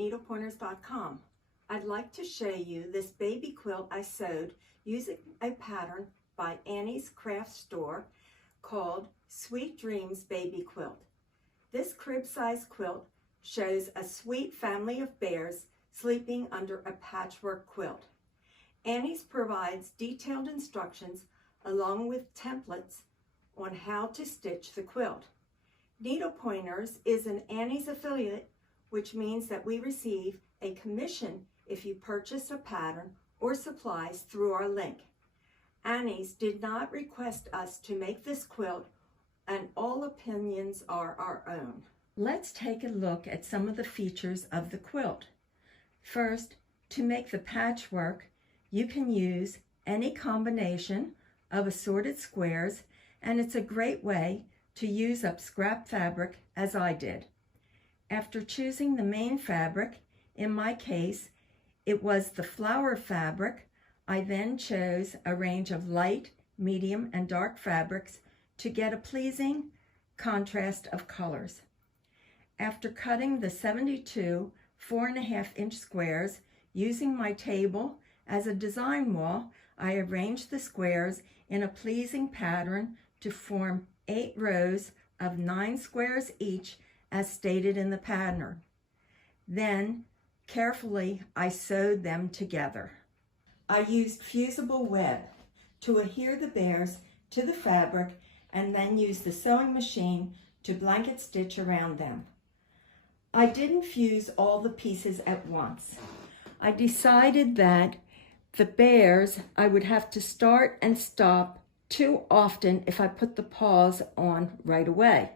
needlepointers.com. I'd like to show you this baby quilt I sewed using a pattern by Annie's Craft Store called Sweet Dreams Baby Quilt. This crib-size quilt shows a sweet family of bears sleeping under a patchwork quilt. Annie's provides detailed instructions along with templates on how to stitch the quilt. Needle Pointers is an Annie's affiliate, which means that we receive a commission if you purchase a pattern or supplies through our link. Annie's did not request us to make this quilt, and all opinions are our own. Let's take a look at some of the features of the quilt. First, to make the patchwork, you can use any combination of assorted squares, and it's a great way to use up scrap fabric as I did. After choosing the main fabric, in my case, it was the flower fabric, I then chose a range of light, medium, and dark fabrics to get a pleasing contrast of colors. After cutting the 72 4.5-inch squares, using my table as a design wall, I arranged the squares in a pleasing pattern to form 8 rows of 9 squares each as stated in the pattern. Then, carefully, I sewed them together. I used fusible web to adhere the bears to the fabric and then used the sewing machine to blanket stitch around them. I didn't fuse all the pieces at once. I decided that the bears I would have to start and stop too often if I put the paws on right away.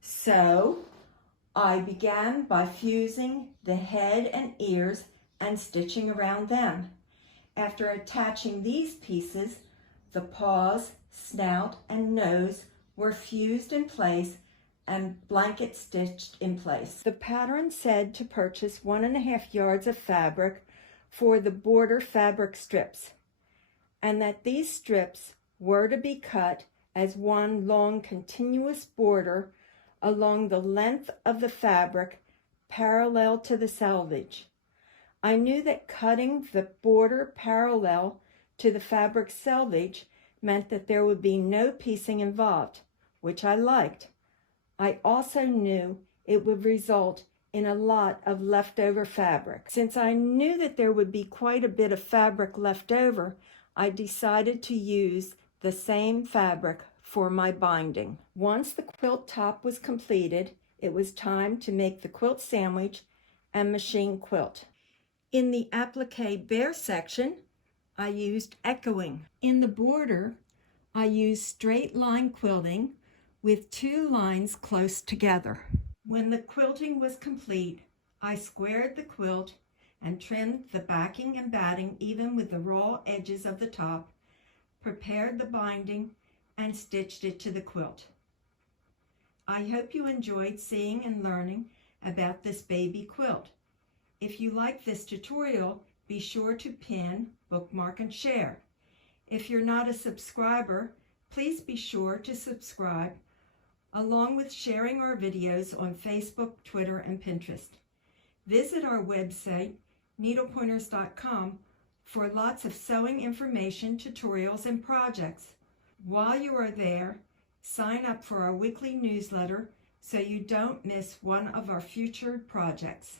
So I began by fusing the head and ears and stitching around them. After attaching these pieces, the paws, snout, and nose were fused in place and blanket stitched in place. The pattern said to purchase 1.5 yards of fabric for the border fabric strips, and that these strips were to be cut as one long continuous border along the length of the fabric parallel to the selvage. I knew that cutting the border parallel to the fabric selvage meant that there would be no piecing involved, which I liked. I also knew it would result in a lot of leftover fabric. Since I knew that there would be quite a bit of fabric left over, I decided to use the same fabric for my binding. Once the quilt top was completed, it was time to make the quilt sandwich and machine quilt. In the applique bear section, I used echoing. In the border, I used straight line quilting with 2 lines close together. When the quilting was complete, I squared the quilt and trimmed the backing and batting even with the raw edges of the top, prepared the binding, and stitched it to the quilt. I hope you enjoyed seeing and learning about this baby quilt. If you like this tutorial, be sure to pin, bookmark, and share. If you're not a subscriber, please be sure to subscribe, along with sharing our videos on Facebook, Twitter, and Pinterest. Visit our website, needlepointers.com, for lots of sewing information, tutorials, and projects. While you are there, sign up for our weekly newsletter so you don't miss one of our future projects.